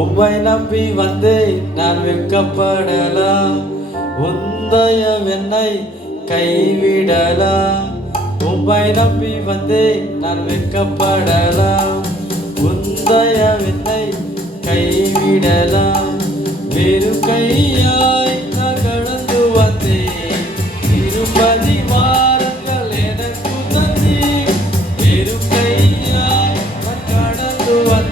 உம்மை நம்பி வந்தேன் நான் வெக்கப்படலா உந்தயம் என்னை கைவிடலா உம்மை நம்பி வந்தேன் நான் வெக்கப்படலா உந்தயம் என்னை கைவிடலா வெறு கையாய் நான் கடந்து வந்தேன். திருப்பதி வாரங்கள் எனக்கு தந்தேன் கையாய் கடந்து வந்தேன்.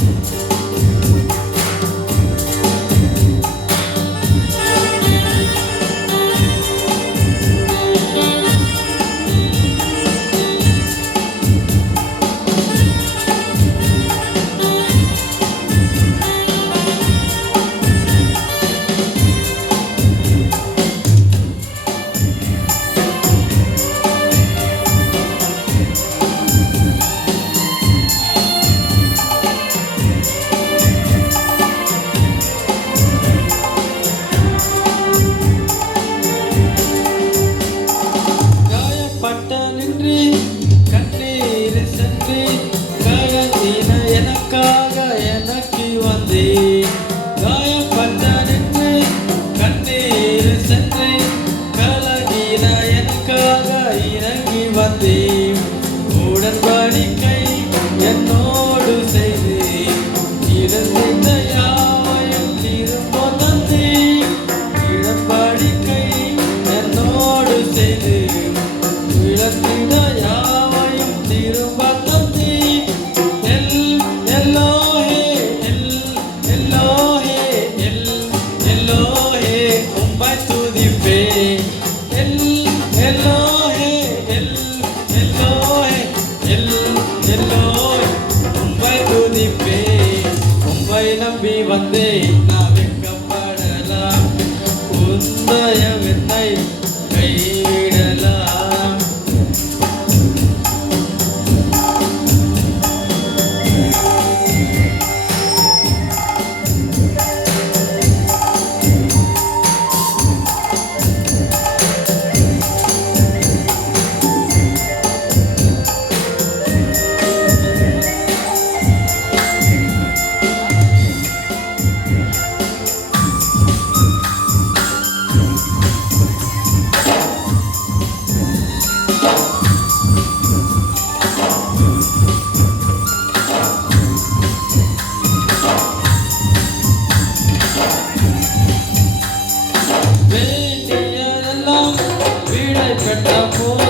நின்று இறங்கி வந்தேன். உடன்படிக்கை என்னோ வேண்டியதெல்லாம் வீடை கட்ட போ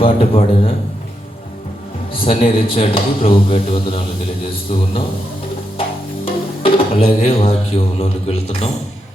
పాట పాడిన సన్నీ రిచార్డ్కి ప్రభు పేట వందనాలు తెలియజేస్తూ ఉన్నాం. అలాగే వాక్యంలోనికి వెళ్తున్నాం.